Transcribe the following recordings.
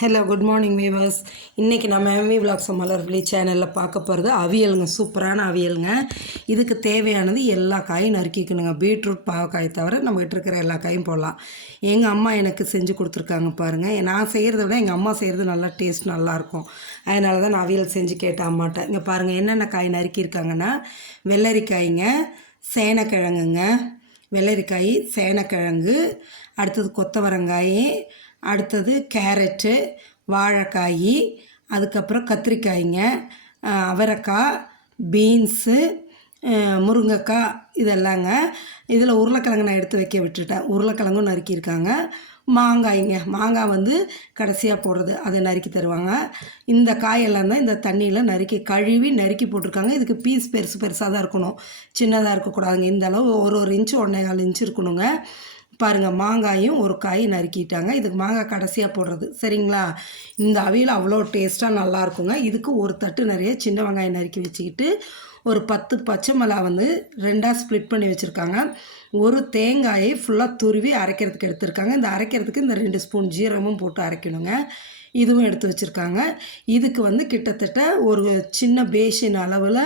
Hello good morning viewers இன்றைக்கி நம்ம MV vlogs Malarvizhi சேனலில் பார்க்க போகிறது அவியலுங்க சூப்பரான அவியலுங்க. இதுக்கு தேவையானது எல்லா காயும் நறுக்கிக்கணுங்க. பீட்ரூட் பாவக்காய் தவிர நம்மகிட்ட இருக்கிற எல்லா காயும் போடலாம். எங்கள் அம்மா எனக்கு செஞ்சு கொடுத்துருக்காங்க பாருங்கள் நான் செய்கிறத விட எங்கள் அம்மா செய்கிறது நல்லா டேஸ்ட் நல்லாயிருக்கும் அதனால தான் நான் அவியல் செஞ்சு கேட்டேன் அம்மாட்ட இங்கே பாருங்கள் என்னென்ன காய் நறுக்கியிருக்காங்கன்னா வெள்ளரிக்காய்ங்க சேனக்கிழங்குங்க வெள்ளரிக்காய் சேனக்கிழங்கு அடுத்தது கொத்தவரங்காய் அடுத்தது கேரட்டு வாழைக்காய் அதுக்கப்புறம் கத்திரிக்காய்ங்க அவரைக்காய் பீன்ஸு முருங்கைக்காய் இதெல்லாங்க. இதில் உருளைக்கிழங்கு நான் எடுத்து வைக்க விட்டுட்டேன். உருளைக்கிழங்கும் நறுக்கியிருக்காங்க. மாங்காய்ங்க. மாங்காய் வந்து கடைசியாக போடுறது. அதை நறுக்கி தருவாங்க. இந்த காயெல்லாம் தான் இந்த தண்ணியில் நறுக்கி கழுவி நறுக்கி போட்டிருக்காங்க. இதுக்கு பீஸ் பெருசு பெருசாக தான் இருக்கணும். சின்னதாக இருக்கக்கூடாதுங்க. இந்த அளவு ஒரு ஒரு இன்ச்சு ஒன்றே கால் இன்ச்சு இருக்கணுங்க. பாருங்கள் மாங்காயும் ஒரு காய் நறுக்கிட்டாங்க. இதுக்கு மாங்காய் கடைசியாக போடுறது. சரிங்களா? இந்த அவியல் அவ்வளோ டேஸ்ட்டாக நல்லா இருக்குங்க. இதுக்கு ஒரு தட்டு நிறைய சின்ன வெங்காயம் நறுக்கி வச்சுக்கிட்டு ஒரு பத்து பச்சை மிளகா வந்து ரெண்டாக ஸ்ப்ளிட் பண்ணி வச்சுருக்காங்க. ஒரு தேங்காயை ஃபுல்லாக துருவி அரைக்கிறதுக்கு எடுத்திருக்காங்க. இந்த அரைக்கிறதுக்கு இந்த ரெண்டு ஸ்பூன் ஜீரகமும் போட்டு அரைக்கணுங்க. இதுவும் எடுத்து வச்சுருக்காங்க. இதுக்கு வந்து கிட்டத்தட்ட ஒரு சின்ன பேஷின் அளவில்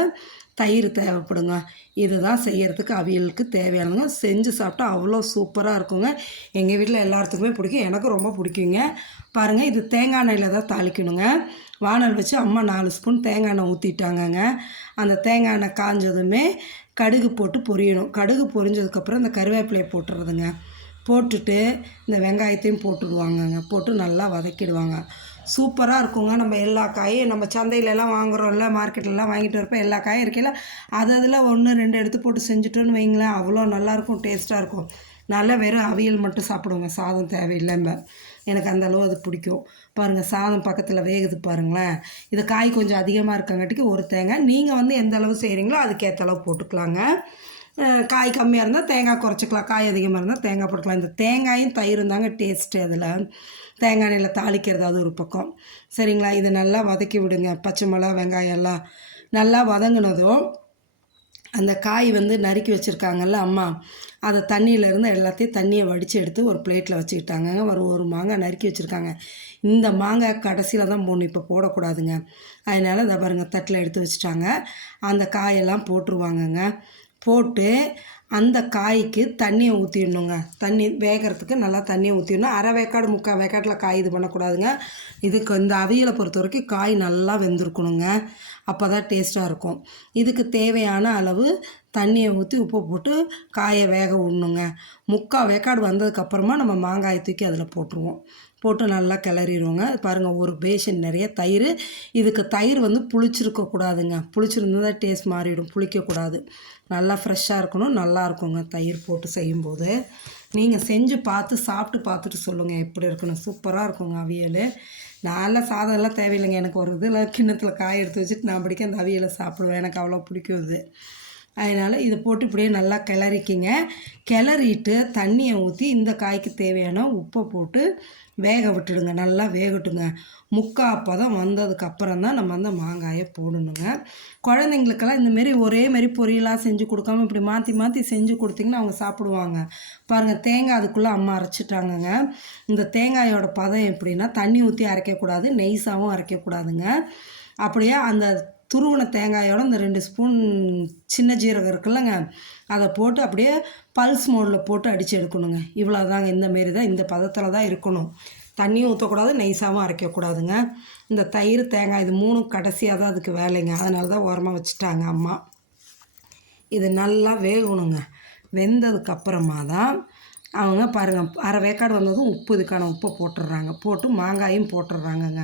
தயிர் தேவைப்படுங்க. இதுதான் செய்கிறதுக்கு அவியலுக்கு தேவையானதுங்க. செஞ்சு சாப்பிட்டா அவ்வளோ சூப்பராக இருக்குங்க. எங்கள் வீட்டில் எல்லாத்துக்குமே பிடிக்கும். எனக்கு ரொம்ப பிடிக்குங்க. பாருங்கள் இது தேங்காய் எண்ணெயில் தான் தாளிக்கணுங்க. வானல் வச்சு அம்மா நாலு ஸ்பூன் தேங்காய் எண்ணெய் ஊற்றிட்டாங்கங்க அந்த தேங்காய் எண்ணெய் காஞ்சதுமே கடுகு போட்டு பொரியணும். கடுகு பொரிஞ்சதுக்கப்புறம் இந்த கருவேப்பிலையை போட்டுறதுங்க. போட்டுட்டு இந்த வெங்காயத்தையும் போட்டுடுவாங்கங்க. போட்டு நல்லா வதக்கிடுவாங்க. சூப்பராக இருக்குங்க. நம்ம எல்லா காயும் நம்ம சந்தையிலலாம் வாங்குறோம்ல மார்க்கெட்லலாம் வாங்கிட்டு வரப்போ எல்லா காயும் இருக்கையில் அது அதில் ஒன்று ரெண்டு எடுத்து போட்டு செஞ்சுட்டோன்னு வைங்களேன் அவ்வளோ நல்லாயிருக்கும் டேஸ்ட்டாக இருக்கும். நல்லா வெறும் அவியல் மட்டும் சாப்பிடுவோங்க. சாதம் தேவையில்லைம்ப எனக்கு அந்த அளவு அது பிடிக்கும். பாருங்கள் சாதம் பக்கத்தில் வேகுது பாருங்களேன். இது காய் கொஞ்சம் அதிகமாக இருக்கங்காட்டிக்கு ஒரு தேங்காய். நீங்கள் வந்து எந்த அளவு செய்கிறீங்களோ அதுக்கேற்ற அளவு போட்டுக்கலாங்க. காய் கம்மியாக இருந்தால் தேங்காய் குறைச்சிக்கலாம். காய் அதிகமாக இருந்தால் தேங்காய் போட்டுக்கலாம். இந்த தேங்காயும் தயிரும் தாங்க டேஸ்ட்டு அதில். தேங்காய் எண்ணெயில் தாளிக்கிறது அது ஒரு பக்கம். சரிங்களா? இதை நல்லா வதக்கி விடுங்க. பச்சை மிளகா வெங்காயம் எல்லாம் நல்லா வதங்கினதும் அந்த காய் வந்து நறுக்கி வச்சுருக்காங்கல்ல அம்மா அதை தண்ணியிலேருந்து எல்லாத்தையும் தண்ணியை வடித்து எடுத்து ஒரு பிளேட்டில் வச்சுக்கிட்டாங்க. ஒரு ஒரு மாங்காய் நறுக்கி வச்சுருக்காங்க. இந்த மாங்காய் கடைசியில் தான் போடணும். இப்போ போடக்கூடாதுங்க. அதனால் இதை பாருங்கள் தட்டில் எடுத்து வச்சுட்டாங்க. அந்த காயெல்லாம் போட்டுருவாங்கங்க. போட்டு அந்த காய்க்கு தண்ணியை ஊற்றிடணுங்க தண்ணி வேகிறதுக்கு நல்லா தண்ணியை ஊற்றிடணும் அரை வேக்காடு முக்கால் வேக்காட்டில் காய் இது பண்ணக்கூடாதுங்க. இதுக்கு இந்த அவியலை பொறுத்த வரைக்கும் காய் நல்லா வெந்திருக்கணுங்க. அப்போ தான் டேஸ்ட்டாக இருக்கும். இதுக்கு தேவையான அளவு தண்ணியை ஊற்றி உப்பு போட்டு காயை வேக விடணுங்க. முக்கால் வேக்காடு வந்ததுக்கப்புறமா நம்ம மாங்காயை தூக்கி அதில் போட்டுருவோம். போட்டு நல்லா கிளறிடுவோங்க. பாருங்கள் ஒரு பேஷன் நிறைய தயிர். இதுக்கு தயிர் வந்து புளிச்சிருக்கக்கூடாதுங்க புளிச்சிருந்தா டேஸ்ட் மாறிடும். புளிக்கக்கூடாது நல்லா ஃப்ரெஷ்ஷாக இருக்கணும். நல்லா இருக்குங்க தயிர் போட்டு செய்யும்போது. நீங்கள் செஞ்சு பார்த்து சாப்பிட்டு பார்த்துட்டு சொல்லுங்கள் எப்படி இருக்கணும் சூப்பராக இருக்குங்க அவியல். நல்லா சாதம் எல்லாம் தேவையில்லைங்க. எனக்கு ஒரு இதில் கிண்ணத்தில் காய் எடுத்து வச்சுட்டு நான் படிக்க அந்த அவியலை சாப்பிடுவேன். எனக்கு அவ்வளோ பிடிக்கும் இது அதனால் இதை போட்டு இப்படியே நல்லா கிளறிக்கிங்க. கிளறிட்டு தண்ணியை ஊற்றி இந்த காய்க்கு தேவையான உப்பை போட்டு வேக விட்டுடுங்க. நல்லா வேகட்டுங்க. முக்கா பதம் வந்ததுக்கு அப்புறம் தான் நம்ம அந்த மாங்காயை போடணுங்க. குழந்தைங்களுக்கெல்லாம் இந்தமாரி ஒரே மாதிரி பொரியலாக செஞ்சு கொடுக்காம இப்படி மாற்றி மாற்றி செஞ்சு கொடுத்தீங்கன்னா அவங்க சாப்பிடுவாங்க. பாருங்கள் தேங்காய் அதுக்குள்ளே அம்மா அரைச்சிட்டாங்கங்க. இந்த தேங்காயோட பதம் எப்படின்னா தண்ணி ஊற்றி அரைக்கக்கூடாது நெய்ஸாகவும் அரைக்கக்கூடாதுங்க. அப்படியே அந்த துருவன தேங்காயோட இந்த ரெண்டு ஸ்பூன் சின்ன ஜீரகம் இருக்குல்லங்க அதை போட்டு அப்படியே பல்ஸ் மோடில் போட்டு அடித்து எடுக்கணுங்க. இவ்வளோ தாங்க இந்த மாரி தான் இந்த பதத்தில் தான் இருக்கணும். தண்ணியும் ஊற்றக்கூடாது நைஸாகவும் அரைக்கக்கூடாதுங்க. இந்த தயிர் தேங்காய் இது மூணும் கடைசியாக தான் அதுக்கு வேலைங்க. அதனால தான் ஓரமாக வச்சுட்டாங்க அம்மா. இது நல்லா வேகணுங்க. வெந்ததுக்கப்புறமா தான் அவங்க பாருங்கள் அரை வேக்காடு வந்ததும் உப்பு இதுக்கான உப்பை போட்டுடுறாங்க. போட்டு மாங்காயும் போட்டுடுறாங்கங்க.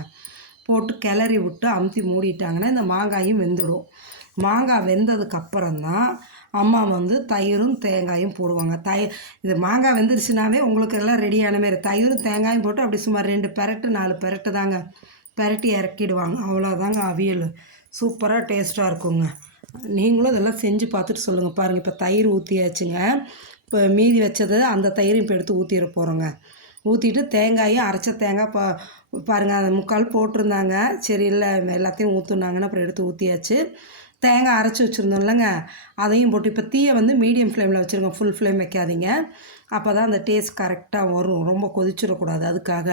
போட்டு கிளறி விட்டு அமுத்தி மூடிட்டாங்கன்னா இந்த மாங்காயும் வெந்துடும். மாங்காய் வெந்ததுக்கப்புறம் தான் அம்மா வந்து தயிரும் தேங்காயும் போடுவாங்க. தயிர் இது மாங்காய் வெந்துருச்சுனாவே உங்களுக்கு எல்லாம் ரெடியான மாரி தயிரும் தேங்காயும் போட்டு அப்படி சுமார் ரெண்டு பெரட்டு நாலு பெரட்டு தாங்க. பெரட்டி இறக்கிடுவாங்க. அவ்வளோதாங்க அவியல். சூப்பராக டேஸ்ட்டாக இருக்குங்க. நீங்களும் இதெல்லாம் செஞ்சு பார்த்துட்டு சொல்லுங்கள் பாருங்கள் இப்போ தயிர் ஊற்றியாச்சுங்க இப்போ மீதி வச்சது அந்த தயிரும் இப்போ எடுத்து ஊற்றிட போகிறோங்க ஊற்றிட்டு தேங்காயும் அரைச்ச தேங்காய் ப பாருங்கள் அந்த முக்கால் போட்டிருந்தாங்க. சரி இல்லை எல்லாத்தையும் ஊற்றுனாங்கன்னு அப்புறம் எடுத்து ஊற்றியாச்சு தேங்காய் அரைச்சி வச்சுருந்தோம்லங்க அதையும் போட்டு இப்போ தீயை வந்து மீடியம் ஃப்ளேமில் வச்சுருங்க. ஃபுல் ஃப்ளேம் வைக்காதீங்க. அப்போ தான் அந்த டேஸ்ட் கரெக்டாக வரும். ரொம்ப கொதிச்சிடக்கூடாது அதுக்காக.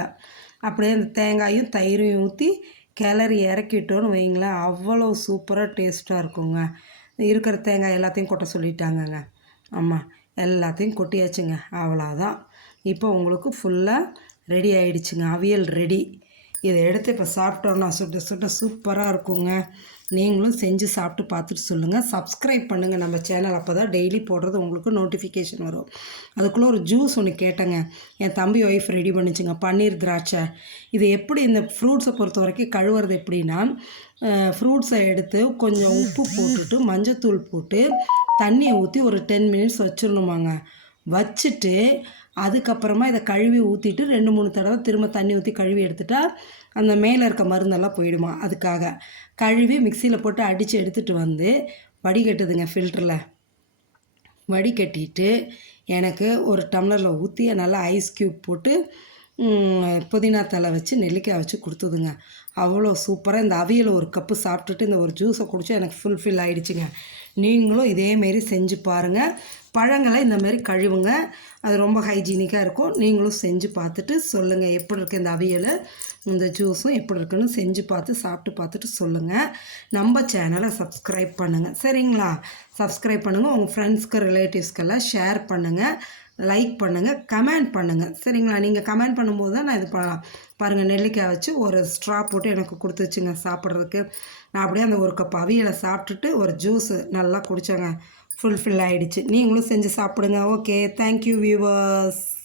அப்படியே அந்த தேங்காயும் தயிரையும் ஊற்றி கிளறி இறக்கிட்டோன்னு வைங்களேன் அவ்வளோ சூப்பராக டேஸ்ட்டாக இருக்குங்க. இருக்கிற தேங்காய் எல்லாத்தையும் கொட்ட சொல்லிட்டாங்கங்க. ஆமாம் எல்லாத்தையும் கொட்டியாச்சுங்க. அவ்வளோதான் இப்போ உங்களுக்கு ஃபுல்லாக ரெடி ஆயிடுச்சுங்க. அவியல் ரெடி. இதை எடுத்து இப்போ சாப்பிட்டோன்னா சுட்ட சுட்ட சூப்பராக இருக்குங்க. நீங்களும் செஞ்சு சாப்பிட்டு பார்த்துட்டு சொல்லுங்கள் சப்ஸ்கிரைப் பண்ணுங்கள் நம்ம சேனல் அப்போ தான் டெய்லி போடுறது உங்களுக்கு நோட்டிஃபிகேஷன் வரும். அதுக்குள்ளே ஒரு ஜூஸ் ஒன்று கேட்டேங்க. என் தம்பி ஒய்ஃப் ரெடி பண்ணிச்சுங்க. பன்னீர் திராட்சை. இது எப்படி இந்த ஃப்ரூட்ஸை பொறுத்த வரைக்கும் கழுவுறது எப்படின்னா ஃப்ரூட்ஸை எடுத்து கொஞ்சம் உப்பு போட்டுட்டு மஞ்சத்தூள் போட்டு தண்ணியை ஊற்றி ஒரு டென் மினிட்ஸ் வச்சிடணுமாங்க. வச்சுட்டு அதுக்கப்புறமா இதை கழுவி ஊற்றிட்டு ரெண்டு மூணு தடவை திரும்ப தண்ணி ஊற்றி கழுவி எடுத்துட்டா அந்த மேலே இருக்க மருந்தெல்லாம் போயிடுமா அதுக்காக. கழுவி மிக்சியில் போட்டு அடித்து எடுத்துகிட்டு வந்து வடிகட்டுதுங்க ஃபில்டரில் வடிகட்டிட்டு எனக்கு ஒரு டம்ளரில் ஊற்றி நல்லா ஐஸ் க்யூப் போட்டு புதினா தலை வச்சு நெல்லிக்காய் வச்சு கொடுத்ததுங்க. அவ்வளோ சூப்பராக இந்த அவியல் ஒரு கப்பு சாப்பிட்டுட்டு இந்த ஒரு ஜூஸை குடிச்சா எனக்கு ஃபுல்ஃபில் ஆகிடுச்சிங்க நீங்களும் இதேமாரி செஞ்சு பாருங்கள் பழங்களை இந்தமாரி கழுவுங்க. அது ரொம்ப ஹைஜீனிக்காக இருக்கும். நீங்களும் செஞ்சு பார்த்துட்டு சொல்லுங்கள் எப்படி இருக்குது இந்த அவியல்? இந்த ஜூஸும் எப்படி இருக்குன்னு செஞ்சு பார்த்து சாப்பிட்டு பார்த்துட்டு சொல்லுங்கள் நம்ம சேனலை சப்ஸ்கிரைப் பண்ணுங்கள் சரிங்களா? சப்ஸ்கிரைப் பண்ணுங்கள் உங்கள் ஃப்ரெண்ட்ஸ்க்கு ரிலேட்டிவ்ஸ்க்கெல்லாம் ஷேர் பண்ணுங்கள் லைக் பண்ணுங்கள் கமெண்ட் பண்ணுங்கள் சரிங்களா? நீங்கள் கமெண்ட் பண்ணும்போது தான் நான் இது பண்ணலாம் பாருங்கள் நெல்லிக்காய் வச்சு ஒரு ஸ்ட்ரா போட்டு எனக்கு கொடுத்து வச்சுங்க சாப்பிட்றதுக்கு. நான் அப்படியே அந்த ஒரு கப் அவியலை சாப்பிட்டுட்டு ஒரு ஜூஸு நல்லா குடித்தேங்க ஃபுல்ஃபில் ஆகிடுச்சு நீங்களும் செஞ்சு சாப்பிடுங்க. Okay thank you viewers